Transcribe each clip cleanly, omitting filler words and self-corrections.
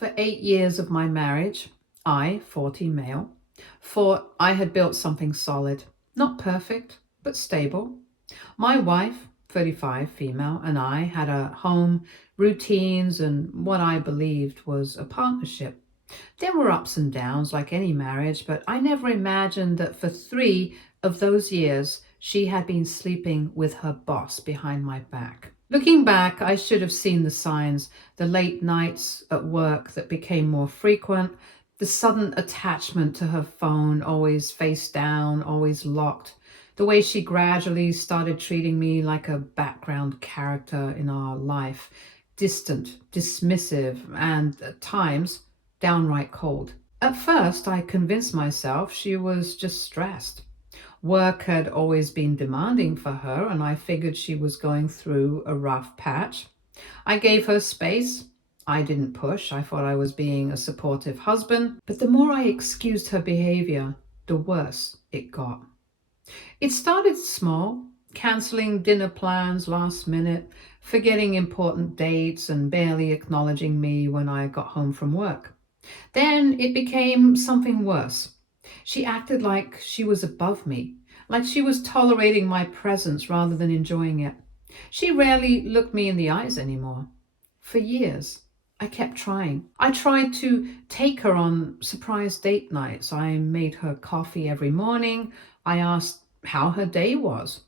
For 8 years of my marriage, I, 40 male, thought I had built something solid. Not perfect, but stable. My wife, 35 female, and I had a home, routines, and what I believed was a partnership. There were ups and downs like any marriage, but I never imagined that for 3 of those years she had been sleeping with her boss behind my back. Looking back, I should have seen the signs, the late nights at work that became more frequent, the sudden attachment to her phone, always face down, always locked, the way she gradually started treating me like a background character in our life, distant, dismissive, and at times downright cold. At first, I convinced myself she was just stressed. Work had always been demanding for her, and I figured she was going through a rough patch. I gave her space. I didn't push. I thought I was being a supportive husband. But the more I excused her behavior, the worse it got. It started small, canceling dinner plans last minute, forgetting important dates, and barely acknowledging me when I got home from work. Then it became something worse. She acted like she was above me, like she was tolerating my presence rather than enjoying it. She rarely looked me in the eyes anymore. For years, I kept trying. I tried to take her on surprise date nights. I made her coffee every morning. I asked how her day was,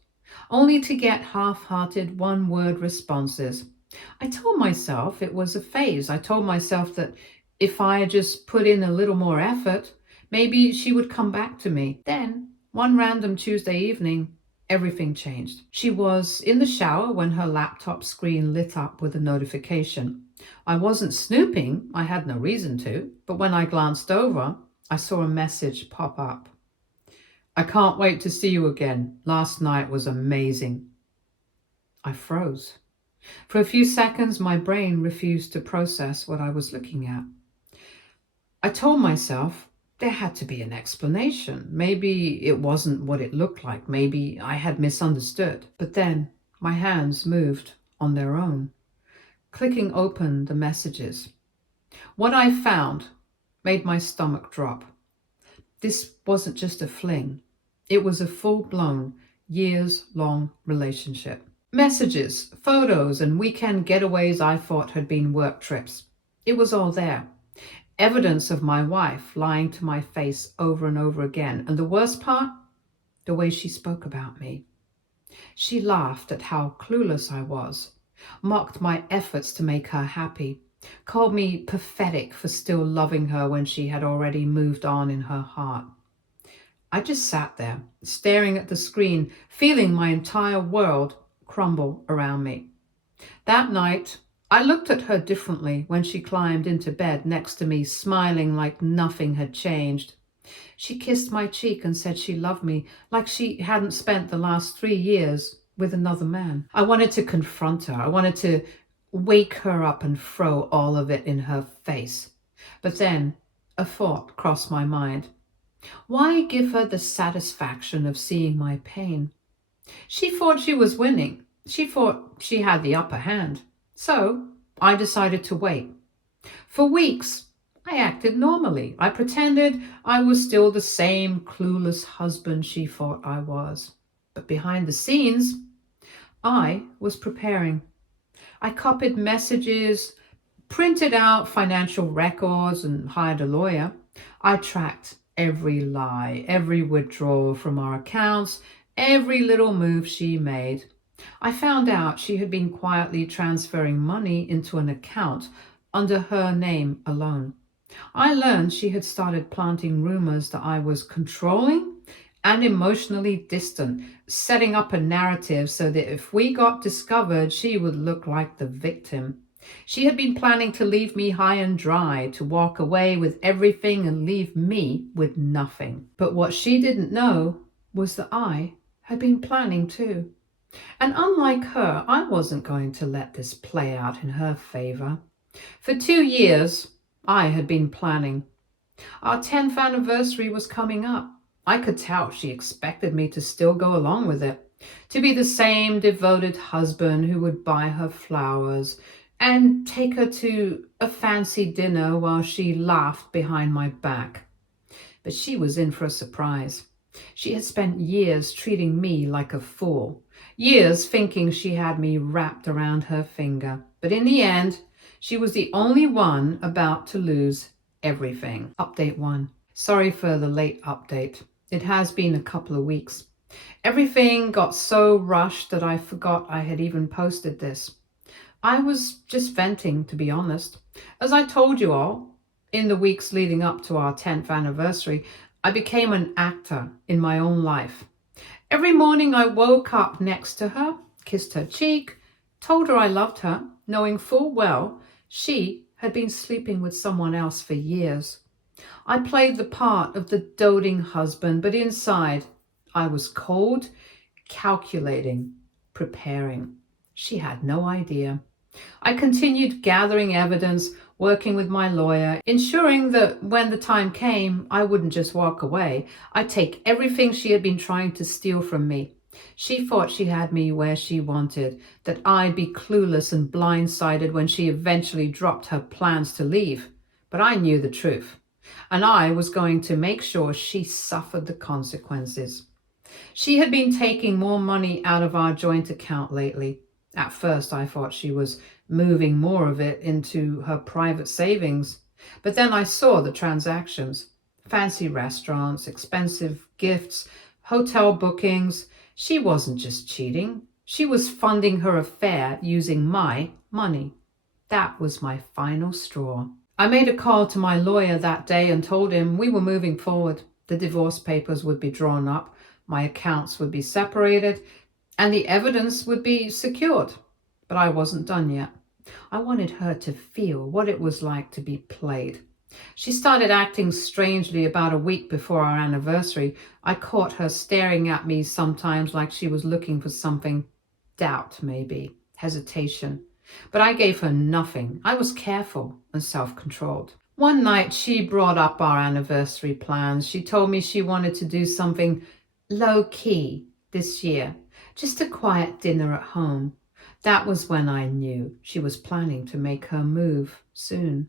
only to get half-hearted one-word responses. I told myself it was a phase. I told myself that if I just put in a little more effort, maybe she would come back to me. Then, one random Tuesday evening, everything changed. She was in the shower when her laptop screen lit up with a notification. I wasn't snooping, I had no reason to, but when I glanced over, I saw a message pop up. "I can't wait to see you again. Last night was amazing." I froze. For a few seconds, my brain refused to process what I was looking at. I told myself there had to be an explanation. Maybe it wasn't what it looked like. Maybe I had misunderstood. But then my hands moved on their own, clicking open the messages. What I found made my stomach drop. This wasn't just a fling. It was a full-blown, years-long relationship. Messages, photos, and weekend getaways I thought had been work trips. It was all there. Evidence of my wife lying to my face over and over again. And the worst part? The way she spoke about me. She laughed at how clueless I was, mocked my efforts to make her happy, called me pathetic for still loving her when she had already moved on in her heart. I just sat there, staring at the screen, feeling my entire world crumble around me. That night, I looked at her differently when she climbed into bed next to me, smiling like nothing had changed. She kissed my cheek and said she loved me, like she hadn't spent the last 3 years with another man. I wanted to confront her. I wanted to wake her up and throw all of it in her face. But then a thought crossed my mind. Why give her the satisfaction of seeing my pain? She thought she was winning. She thought she had the upper hand. So I decided to wait. For weeks, I acted normally. I pretended I was still the same clueless husband she thought I was. But behind the scenes, I was preparing. I copied messages, printed out financial records, and hired a lawyer. I tracked every lie, every withdrawal from our accounts, every little move she made. I found out she had been quietly transferring money into an account under her name alone. I learned she had started planting rumors that I was controlling and emotionally distant, setting up a narrative so that if we got discovered, she would look like the victim. She had been planning to leave me high and dry, to walk away with everything and leave me with nothing. But what she didn't know was that I had been planning too. And unlike her, I wasn't going to let this play out in her favor. For 2 years, I had been planning. Our 10th anniversary was coming up. I could tell she expected me to still go along with it, to be the same devoted husband who would buy her flowers and take her to a fancy dinner while she laughed behind my back. But she was in for a surprise. She had spent years treating me like a fool, years thinking she had me wrapped around her finger. But in the end, she was the only one about to lose everything. Update 1. Sorry for the late update. It has been a couple of weeks. Everything got so rushed that I forgot I had even posted this. I was just venting, to be honest. As I told you all, in the weeks leading up to our 10th anniversary, I became an actor in my own life. Every morning I woke up next to her, kissed her cheek, told her I loved her, knowing full well she had been sleeping with someone else for years. I played the part of the doting husband, but inside I was cold, calculating, preparing. She had no idea. I continued gathering evidence, working with my lawyer, ensuring that when the time came, I wouldn't just walk away. I'd take everything she had been trying to steal from me. She thought she had me where she wanted, that I'd be clueless and blindsided when she eventually dropped her plans to leave. But I knew the truth, and I was going to make sure she suffered the consequences. She had been taking more money out of our joint account lately. At first, I thought she was moving more of it into her private savings. But then I saw the transactions. Fancy restaurants, expensive gifts, hotel bookings. She wasn't just cheating. She was funding her affair using my money. That was my final straw. I made a call to my lawyer that day and told him we were moving forward. The divorce papers would be drawn up, my accounts would be separated, and the evidence would be secured. But I wasn't done yet. I wanted her to feel what it was like to be played. She started acting strangely about a week before our anniversary. I caught her staring at me sometimes like she was looking for something. Doubt, maybe. Hesitation. But I gave her nothing. I was careful and self-controlled. One night she brought up our anniversary plans. She told me she wanted to do something low-key this year. Just a quiet dinner at home. That was when I knew she was planning to make her move soon.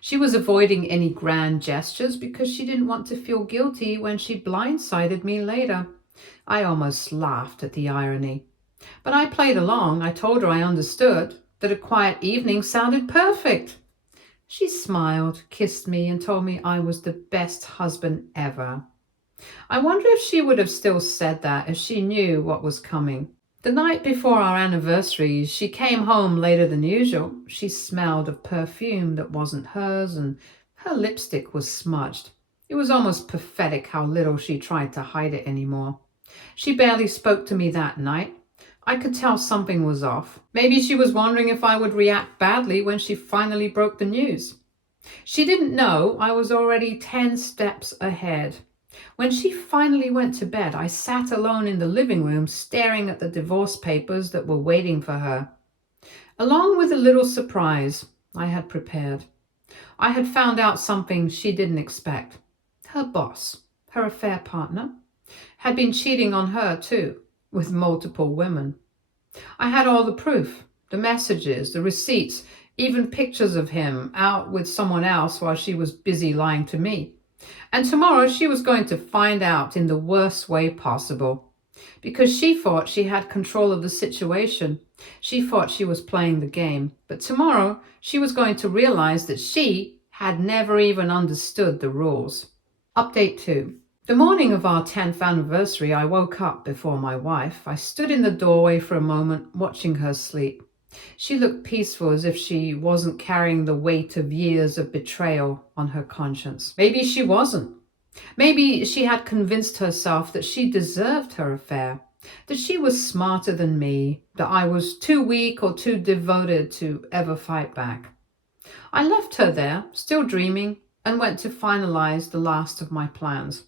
She was avoiding any grand gestures because she didn't want to feel guilty when she blindsided me later. I almost laughed at the irony. But I played along. I told her I understood, that a quiet evening sounded perfect. She smiled, kissed me, and told me I was the best husband ever. I wonder if she would have still said that if she knew what was coming. The night before our anniversary, she came home later than usual. She smelled of perfume that wasn't hers, and her lipstick was smudged. It was almost pathetic how little she tried to hide it anymore. She barely spoke to me that night. I could tell something was off. Maybe she was wondering if I would react badly when she finally broke the news. She didn't know I was already 10 steps ahead. When she finally went to bed, I sat alone in the living room staring at the divorce papers that were waiting for her, along with a little surprise I had prepared. I had found out something she didn't expect. Her boss, her affair partner, had been cheating on her too, with multiple women. I had all the proof, the messages, the receipts, even pictures of him out with someone else while she was busy lying to me. And tomorrow she was going to find out in the worst way possible. Because she thought she had control of the situation. She thought she was playing the game. But tomorrow she was going to realize that she had never even understood the rules. Update 2. The morning of our 10th anniversary, I woke up before my wife. I stood in the doorway for a moment, watching her sleep. She looked peaceful, as if she wasn't carrying the weight of years of betrayal on her conscience. Maybe she wasn't. Maybe she had convinced herself that she deserved her affair, that she was smarter than me, that I was too weak or too devoted to ever fight back. I left her there, still dreaming, and went to finalize the last of my plans.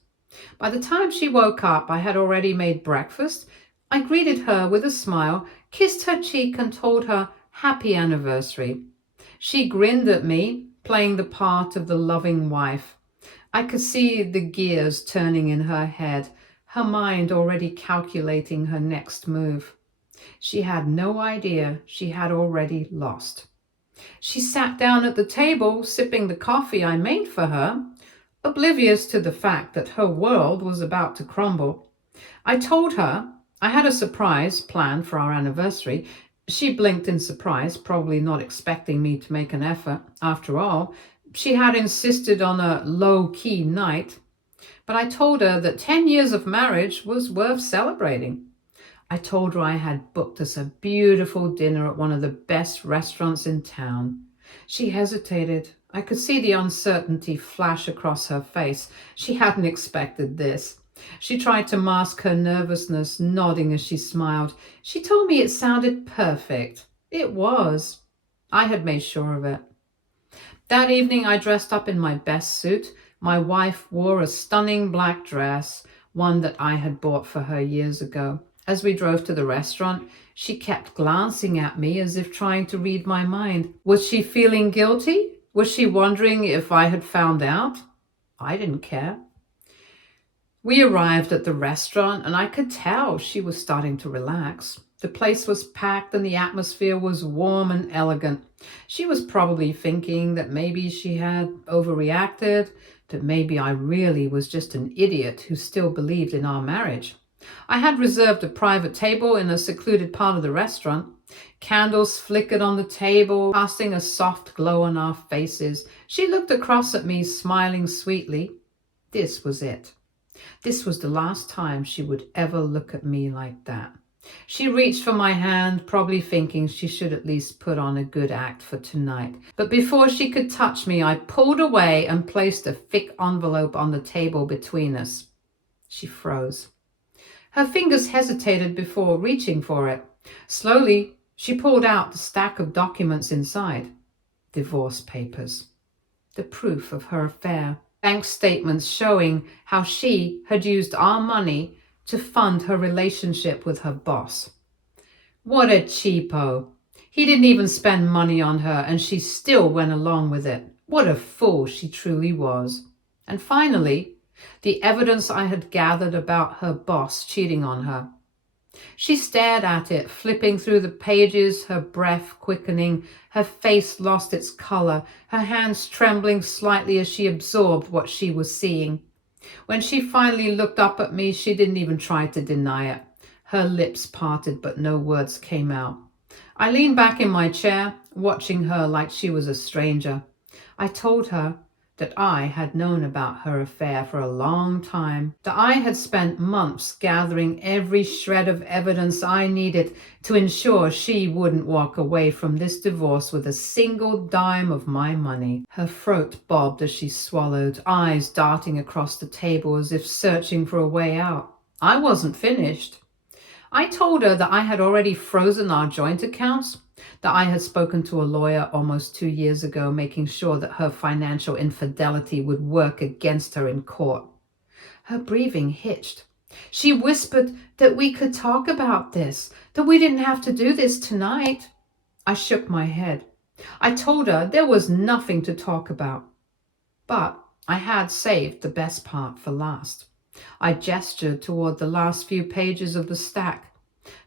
By the time she woke up, I had already made breakfast. I greeted her with a smile, kissed her cheek, and told her happy anniversary. She grinned at me, playing the part of the loving wife. I could see the gears turning in her head, her mind already calculating her next move. She had no idea she had already lost. She sat down at the table, sipping the coffee I made for her, oblivious to the fact that her world was about to crumble. I told her I had a surprise planned for our anniversary. She blinked in surprise, probably not expecting me to make an effort. After all, she had insisted on a low-key night. But I told her that 10 years of marriage was worth celebrating. I told her I had booked us a beautiful dinner at one of the best restaurants in town. She hesitated. I could see the uncertainty flash across her face. She hadn't expected this. She tried to mask her nervousness, nodding as she smiled. She told me it sounded perfect. It was. I had made sure of it. That evening, I dressed up in my best suit. My wife wore a stunning black dress, one that I had bought for her years ago. As we drove to the restaurant, she kept glancing at me as if trying to read my mind. Was she feeling guilty? Was she wondering if I had found out? I didn't care. We arrived at the restaurant, and I could tell she was starting to relax. The place was packed and the atmosphere was warm and elegant. She was probably thinking that maybe she had overreacted, that maybe I really was just an idiot who still believed in our marriage. I had reserved a private table in a secluded part of the restaurant. Candles flickered on the table, casting a soft glow on our faces. She looked across at me, smiling sweetly. This was it. This was the last time she would ever look at me like that. She reached for my hand, probably thinking she should at least put on a good act for tonight. But before she could touch me, I pulled away and placed a thick envelope on the table between us. She froze. Her fingers hesitated before reaching for it. Slowly, she pulled out the stack of documents inside. Divorce papers. The proof of her affair. Bank statements showing how she had used our money to fund her relationship with her boss. What a cheapo. He didn't even spend money on her, and she still went along with it. What a fool she truly was. And finally, the evidence I had gathered about her boss cheating on her. She stared at it, flipping through the pages, her breath quickening, her face lost its color, her hands trembling slightly as she absorbed what she was seeing. When she finally looked up at me, she didn't even try to deny it. Her lips parted, but no words came out. I leaned back in my chair, watching her like she was a stranger. I told her that I had known about her affair for a long time, that I had spent months gathering every shred of evidence I needed to ensure she wouldn't walk away from this divorce with a single dime of my money. Her throat bobbed as she swallowed, eyes darting across the table as if searching for a way out. I wasn't finished. I told her that I had already frozen our joint accounts, that I had spoken to a lawyer almost 2 years ago, making sure that her financial infidelity would work against her in court. Her breathing hitched. She whispered that we could talk about this, that we didn't have to do this tonight. I shook my head. I told her there was nothing to talk about. But I had saved the best part for last. I gestured toward the last few pages of the stack.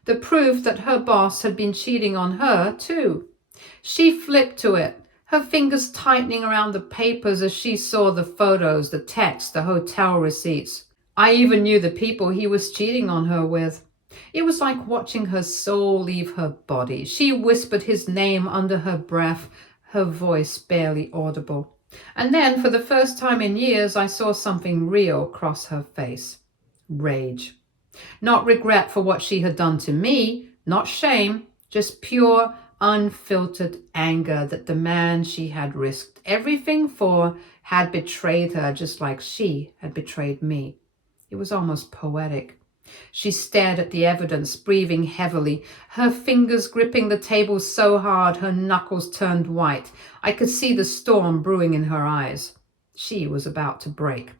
The proof that her boss had been cheating on her, too. She flipped to it, her fingers tightening around the papers as she saw the photos, the texts, the hotel receipts. I even knew the people he was cheating on her with. It was like watching her soul leave her body. She whispered his name under her breath, her voice barely audible. And then, for the first time in years, I saw something real cross her face. Rage. Not regret for what she had done to me, not shame, just pure, unfiltered anger that the man she had risked everything for had betrayed her just like she had betrayed me. It was almost poetic. She stared at the evidence, breathing heavily, her fingers gripping the table so hard her knuckles turned white. I could see the storm brewing in her eyes. She was about to break.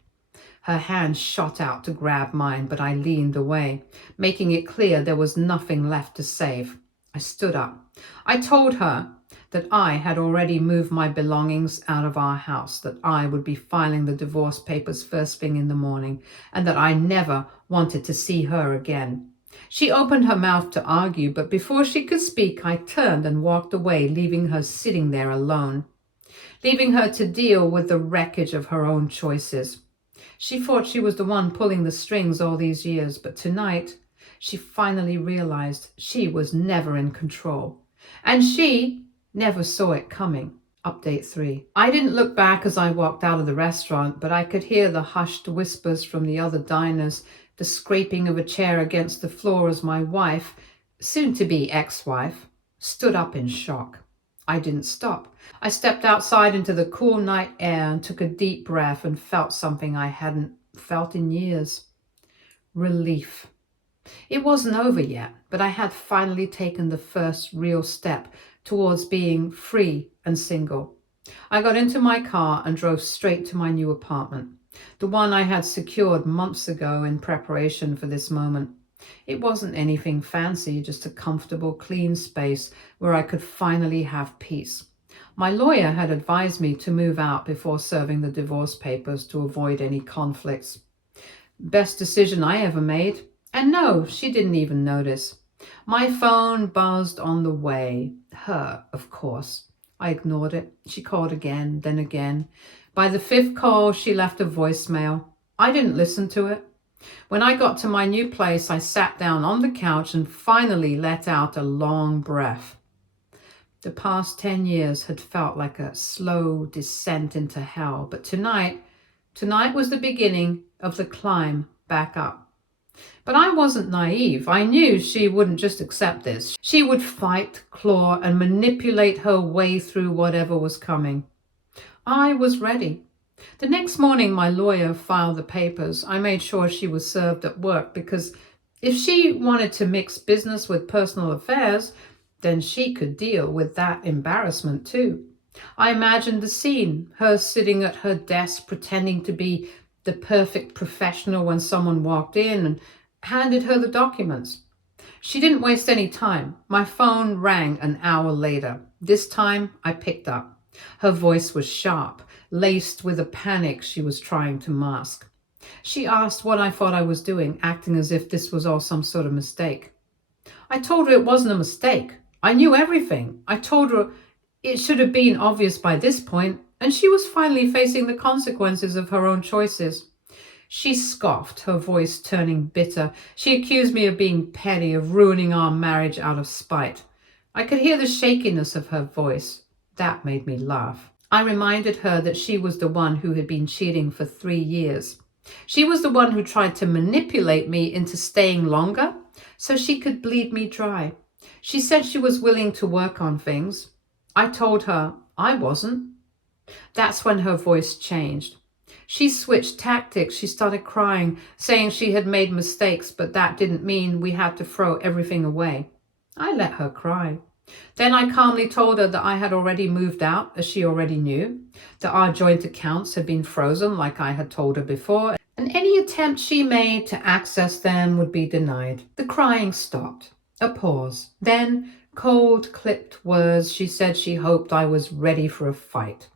Her hand shot out to grab mine, but I leaned away, making it clear there was nothing left to save. I stood up. I told her that I had already moved my belongings out of our house, that I would be filing the divorce papers first thing in the morning, and that I never wanted to see her again. She opened her mouth to argue, but before she could speak, I turned and walked away, leaving her sitting there alone, leaving her to deal with the wreckage of her own choices. She thought she was the one pulling the strings all these years, but tonight she finally realized she was never in control. And she never saw it coming. Update 3. I didn't look back as I walked out of the restaurant, but I could hear the hushed whispers from the other diners, the scraping of a chair against the floor as my wife, soon-to-be ex-wife, stood up in shock. I didn't stop. I stepped outside into the cool night air and took a deep breath and felt something I hadn't felt in years. Relief. It wasn't over yet, but I had finally taken the first real step towards being free and single. I got into my car and drove straight to my new apartment, the one I had secured months ago in preparation for this moment. It wasn't anything fancy, just a comfortable, clean space where I could finally have peace. My lawyer had advised me to move out before serving the divorce papers to avoid any conflicts. Best decision I ever made. And no, she didn't even notice. My phone buzzed on the way. Her, of course. I ignored it. She called again, then again. By the 5th call, she left a voicemail. I didn't listen to it. When I got to my new place, I sat down on the couch and finally let out a long breath. The past 10 years had felt like a slow descent into hell, but tonight was the beginning of the climb back up. But I wasn't naive. I knew she wouldn't just accept this. She would fight, claw, and manipulate her way through whatever was coming. I was ready. The next morning, my lawyer filed the papers. I made sure she was served at work because if she wanted to mix business with personal affairs, then she could deal with that embarrassment too. I imagined the scene, her sitting at her desk pretending to be the perfect professional when someone walked in and handed her the documents. She didn't waste any time. My phone rang an hour later. This time I picked up. Her voice was sharp, laced with a panic she was trying to mask. She asked what I thought I was doing, acting as if this was all some sort of mistake. I told her it wasn't a mistake. I knew everything. I told her it should have been obvious by this point, and she was finally facing the consequences of her own choices. She scoffed, her voice turning bitter. She accused me of being petty, of ruining our marriage out of spite. I could hear the shakiness of her voice. That made me laugh. I reminded her that she was the one who had been cheating for 3 years. She was the one who tried to manipulate me into staying longer so she could bleed me dry. She said she was willing to work on things. I told her I wasn't. That's when her voice changed. She switched tactics. She started crying, saying she had made mistakes, but that didn't mean we had to throw everything away. I let her cry. Then I calmly told her that I had already moved out, as she already knew, that our joint accounts had been frozen like I had told her before, and any attempt she made to access them would be denied. The crying stopped. A pause. Then, cold, clipped words, she said she hoped I was ready for a fight.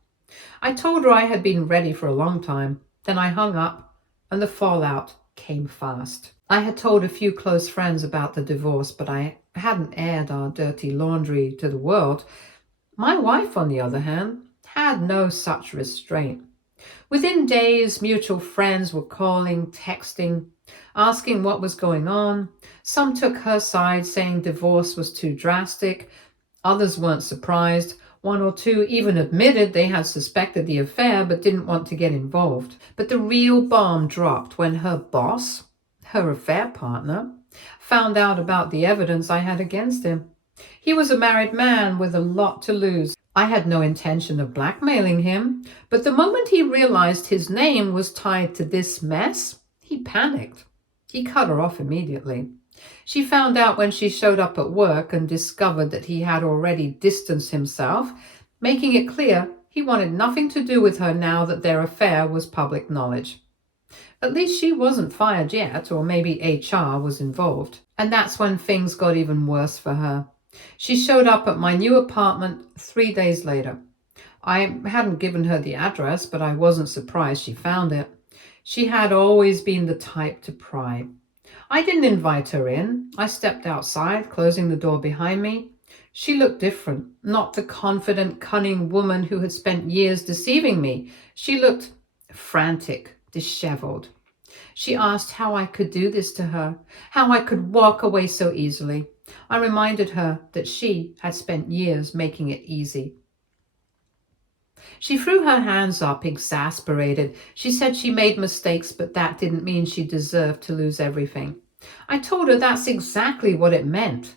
I told her I had been ready for a long time. Then I hung up, and the fallout came fast. I had told a few close friends about the divorce, but I hadn't aired our dirty laundry to the world. My wife, on the other hand, had no such restraint. Within days, mutual friends were calling, texting, asking what was going on. Some took her side, saying divorce was too drastic. Others weren't surprised. 1 or 2 even admitted they had suspected the affair but didn't want to get involved. But the real bomb dropped when her boss, her affair partner, found out about the evidence I had against him. He was a married man with a lot to lose. I had no intention of blackmailing him, but the moment he realized his name was tied to this mess, he panicked. He cut her off immediately. She found out when she showed up at work and discovered that he had already distanced himself, making it clear he wanted nothing to do with her now that their affair was public knowledge. At least she wasn't fired yet, or maybe HR was involved. And that's when things got even worse for her. She showed up at my new apartment 3 days later. I hadn't given her the address, but I wasn't surprised she found it. She had always been the type to pry. I didn't invite her in. I stepped outside, closing the door behind me. She looked different, not the confident, cunning woman who had spent years deceiving me. She looked frantic, disheveled. She asked how I could do this to her, how I could walk away so easily. I reminded her that she had spent years making it easy. She threw her hands up, exasperated. She said she made mistakes, but that didn't mean she deserved to lose everything. I told her that's exactly what it meant.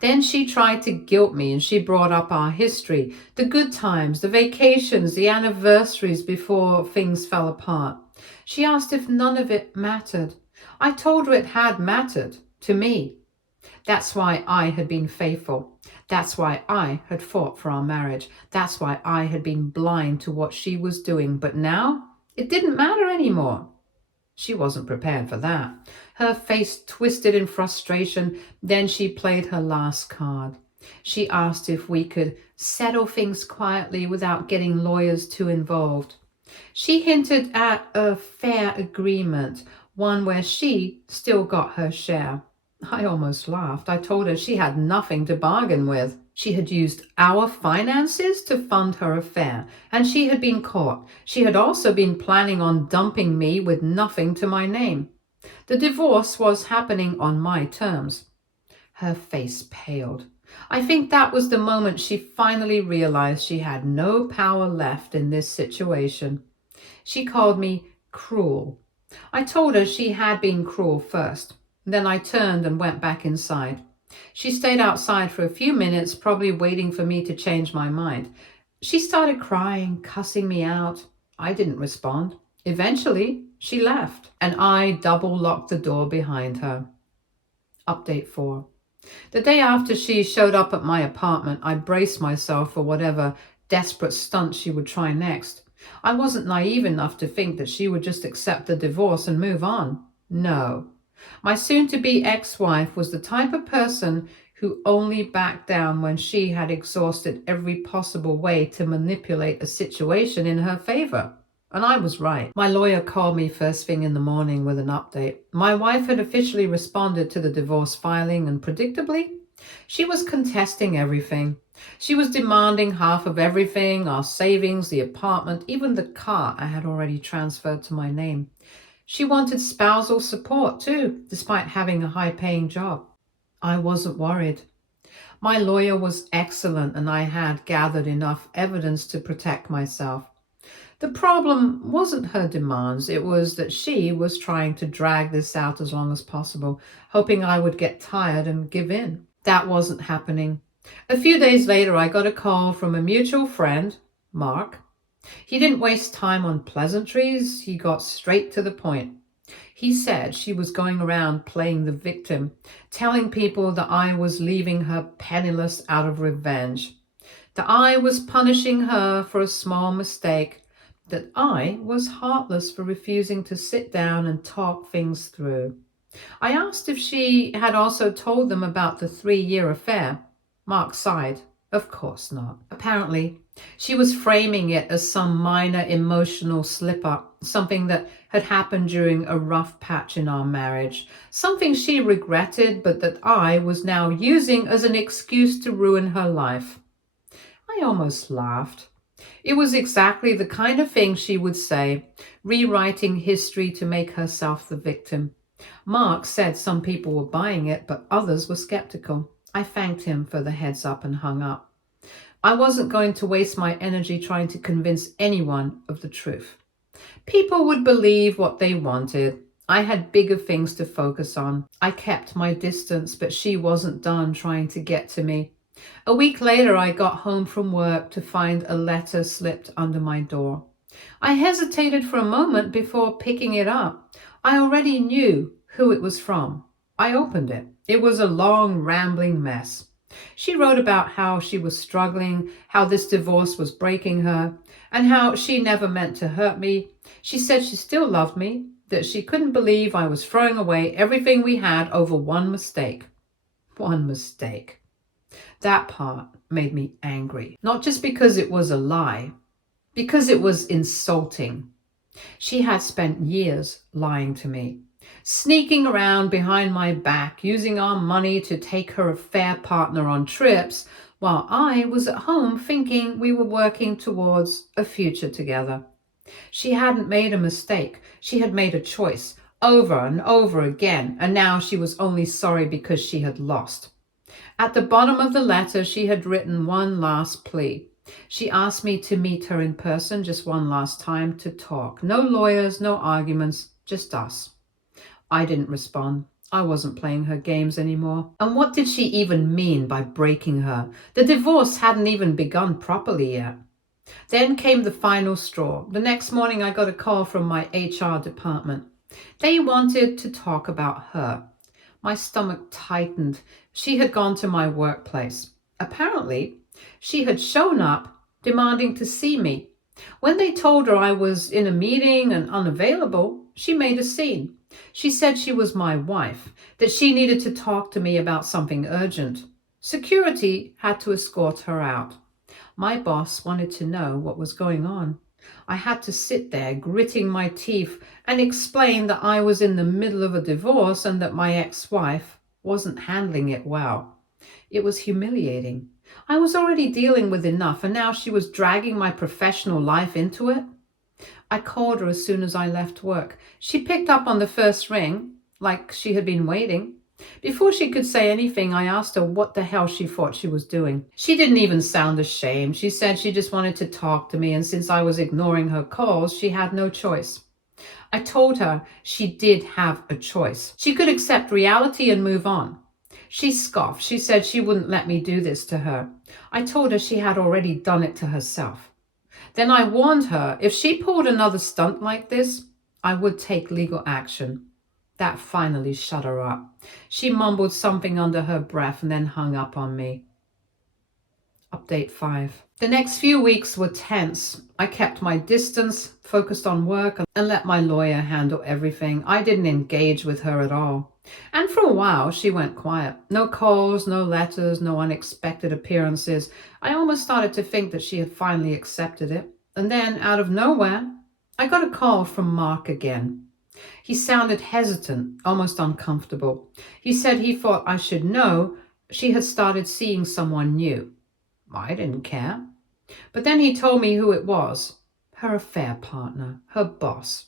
Then she tried to guilt me and she brought up our history, the good times, the vacations, the anniversaries before things fell apart. She asked if none of it mattered. I told her it had mattered to me. That's why I had been faithful. That's why I had fought for our marriage. That's why I had been blind to what she was doing. But now it didn't matter anymore. She wasn't prepared for that. Her face twisted in frustration. Then she played her last card. She asked if we could settle things quietly without getting lawyers too involved. She hinted at a fair agreement, one where she still got her share. I almost laughed. I told her she had nothing to bargain with. She had used our finances to fund her affair, and she had been caught. She had also been planning on dumping me with nothing to my name. The divorce was happening on my terms. Her face paled. I think that was the moment she finally realized she had no power left in this situation. She called me cruel. I told her she had been cruel first. Then I turned and went back inside. She stayed outside for a few minutes, probably waiting for me to change my mind. She started crying, cussing me out. I didn't respond. Eventually, she left, and I double locked the door behind her. Update 4. The day after she showed up at my apartment, I braced myself for whatever desperate stunt she would try next. I wasn't naive enough to think that she would just accept the divorce and move on. No. My soon-to-be ex-wife was the type of person who only backed down when she had exhausted every possible way to manipulate a situation in her favor. And I was right. My lawyer called me first thing in the morning with an update. My wife had officially responded to the divorce filing, and predictably, she was contesting everything. She was demanding half of everything, our savings, the apartment, even the car I had already transferred to my name. She wanted spousal support too, despite having a high-paying job. I wasn't worried. My lawyer was excellent, and I had gathered enough evidence to protect myself. The problem wasn't her demands, it was that she was trying to drag this out as long as possible, hoping I would get tired and give in. That wasn't happening. A few days later, I got a call from a mutual friend, Mark. He didn't waste time on pleasantries, he got straight to the point. He said she was going around playing the victim, telling people that I was leaving her penniless out of revenge, that I was punishing her for a small mistake, that I was heartless for refusing to sit down and talk things through. I asked if she had also told them about the 3-year affair. Mark sighed. Of course not. Apparently, she was framing it as some minor emotional slip-up, something that had happened during a rough patch in our marriage, something she regretted but that I was now using as an excuse to ruin her life. I almost laughed. It was exactly the kind of thing she would say, rewriting history to make herself the victim. Mark said some people were buying it, but others were skeptical. I thanked him for the heads up and hung up. I wasn't going to waste my energy trying to convince anyone of the truth. People would believe what they wanted. I had bigger things to focus on. I kept my distance, but she wasn't done trying to get to me. A week later, I got home from work to find a letter slipped under my door. I hesitated for a moment before picking it up. I already knew who it was from. I opened it. It was a long, rambling mess. She wrote about how she was struggling, how this divorce was breaking her, and how she never meant to hurt me. She said she still loved me, that she couldn't believe I was throwing away everything we had over one mistake. One mistake. That part made me angry. Not just because it was a lie, because it was insulting. She had spent years lying to me. sneaking around behind my back, using our money to take her affair partner on trips, while I was at home thinking we were working towards a future together. She hadn't made a mistake. She had made a choice over and over again, and now she was only sorry because she had lost. At the bottom of the letter, she had written one last plea. She asked me to meet her in person just one last time to talk. No lawyers, no arguments, just us. I didn't respond. I wasn't playing her games anymore. And what did she even mean by breaking her? The divorce hadn't even begun properly yet. Then came the final straw. The next morning, I got a call from my HR department. They wanted to talk about her. My stomach tightened. She had gone to my workplace. Apparently, she had shown up demanding to see me. When they told her I was in a meeting and unavailable, she made a scene. She said she was my wife, that she needed to talk to me about something urgent. Security had to escort her out. My boss wanted to know what was going on. I had to sit there gritting my teeth and explain that I was in the middle of a divorce and that my ex-wife wasn't handling it well. It was humiliating. I was already dealing with enough, and now she was dragging my professional life into it. I called her as soon as I left work. She picked up on the first ring, like she had been waiting. Before she could say anything, I asked her what the hell she thought she was doing. She didn't even sound ashamed. She said she just wanted to talk to me, and since I was ignoring her calls, she had no choice. I told her she did have a choice. She could accept reality and move on. She scoffed. She said she wouldn't let me do this to her. I told her she had already done it to herself. Then I warned her if she pulled another stunt like this, I would take legal action. That finally shut her up. She mumbled something under her breath and then hung up on me. Update 5. The next few weeks were tense. I kept my distance, focused on work, and let my lawyer handle everything. I didn't engage with her at all. And for a while, she went quiet. No calls, no letters, no unexpected appearances. I almost started to think that she had finally accepted it. And then, out of nowhere, I got a call from Mark again. He sounded hesitant, almost uncomfortable. He said he thought I should know she had started seeing someone new. I didn't care. But then he told me who it was. Her affair partner, her boss.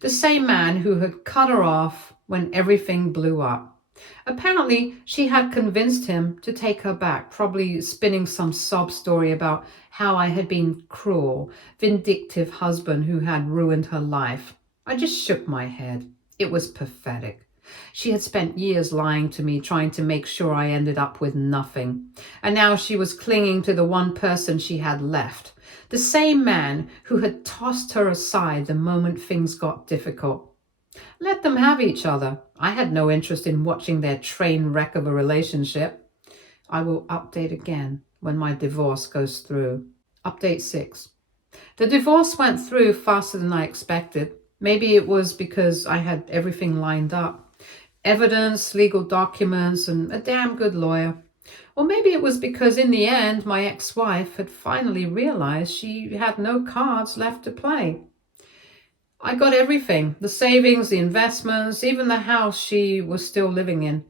The same man who had cut her off when everything blew up. Apparently, she had convinced him to take her back, probably spinning some sob story about how I had been cruel, vindictive husband who had ruined her life. I just shook my head. It was pathetic. She had spent years lying to me, trying to make sure I ended up with nothing. And now she was clinging to the one person she had left. The same man who had tossed her aside the moment things got difficult. Let them have each other. I had no interest in watching their train wreck of a relationship. I will update again when my divorce goes through. Update 6. The divorce went through faster than I expected. Maybe it was because I had everything lined up. Evidence, legal documents, and a damn good lawyer. Or maybe it was because in the end, my ex-wife had finally realized she had no cards left to play. I got everything, the savings, the investments, even the house she was still living in.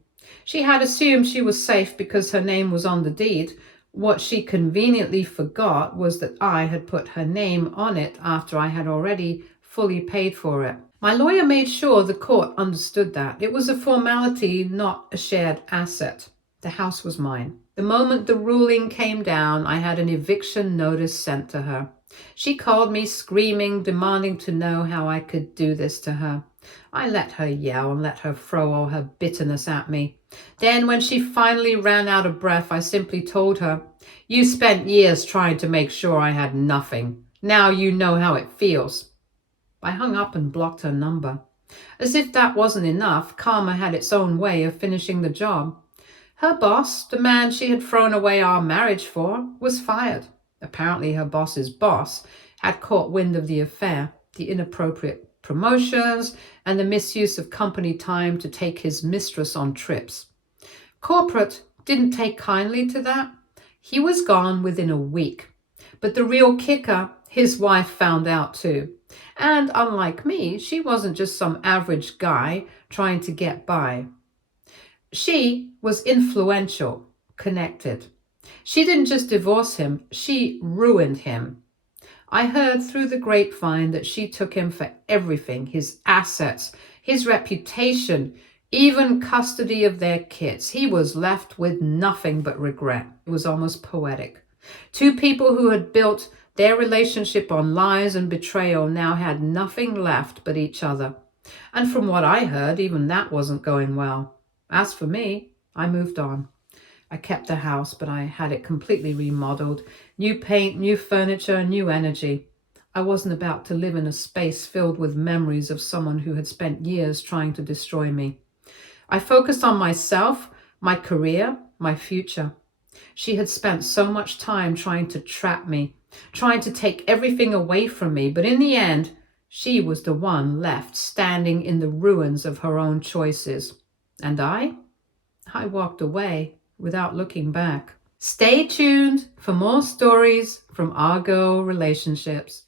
She had assumed she was safe because her name was on the deed. What she conveniently forgot was that I had put her name on it after I had already fully paid for it. My lawyer made sure the court understood that. It was a formality, not a shared asset. The house was mine. The moment the ruling came down, I had an eviction notice sent to her. She called me screaming, demanding to know how I could do this to her. I let her yell and let her throw all her bitterness at me. Then, when she finally ran out of breath, I simply told her, "You spent years trying to make sure I had nothing. Now you know how it feels." I hung up and blocked her number. As if that wasn't enough, karma had its own way of finishing the job. Her boss, the man she had thrown away our marriage for, was fired. Apparently her boss's boss had caught wind of the affair, the inappropriate promotions, and the misuse of company time to take his mistress on trips. Corporate didn't take kindly to that. He was gone within a week. But the real kicker, His wife found out too. And unlike me, she wasn't just some average guy trying to get by. She was influential, connected. She didn't just divorce him, she ruined him. I heard through the grapevine that she took him for everything, his assets, his reputation, even custody of their kids. He was left with nothing but regret. It was almost poetic. Two people who had built their relationship on lies and betrayal now had nothing left but each other. And from what I heard, even that wasn't going well. As for me, I moved on. I kept the house, but I had it completely remodeled. New paint, new furniture, new energy. I wasn't about to live in a space filled with memories of someone who had spent years trying to destroy me. I focused on myself, my career, my future. She had spent so much time trying to trap me, trying to take everything away from me, but in the end, she was the one left standing in the ruins of her own choices. And I walked away without looking back. Stay tuned for more stories from our girl relationships.